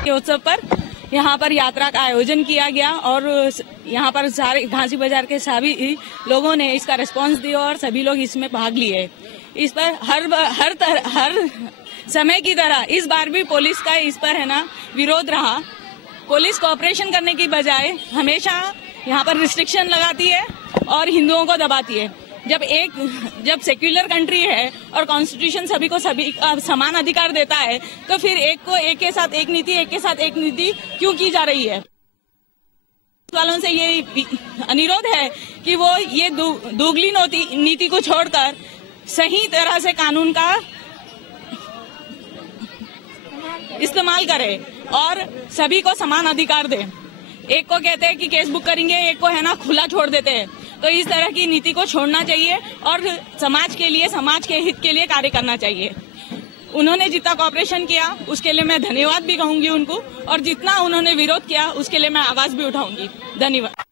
के उत्सव पर यहाँ पर यात्रा का आयोजन किया गया और यहाँ पर सारे घासी बाजार के सभी लोगों ने इसका रिस्पांस दिया और सभी लोग इसमें भाग लिए। इस पर हर समय की तरह इस बार भी पुलिस का इस पर है ना विरोध रहा। पुलिस कोऑपरेशन करने की बजाय हमेशा यहाँ पर रिस्ट्रिक्शन लगाती है और हिंदुओं को दबाती है। जब सेक्युलर कंट्री है और कॉन्स्टिट्यूशन सभी को समान अधिकार देता है तो फिर एक को एक के साथ एक नीति क्यों की जा रही है। वालों से ये अनुरोध है कि वो ये दोगली नीति को छोड़कर सही तरह से कानून का इस्तेमाल करे और सभी को समान अधिकार दे। एक को कहते हैं कि केस बुक करेंगे, एक को है ना खुला छोड़ देते हैं। तो इस तरह की नीति को छोड़ना चाहिए और समाज के हित के लिए कार्य करना चाहिए। उन्होंने जितना कॉपरेशन किया उसके लिए मैं धन्यवाद भी कहूंगी उनको, और जितना उन्होंने विरोध किया उसके लिए मैं आवाज भी उठाऊंगी। धन्यवाद।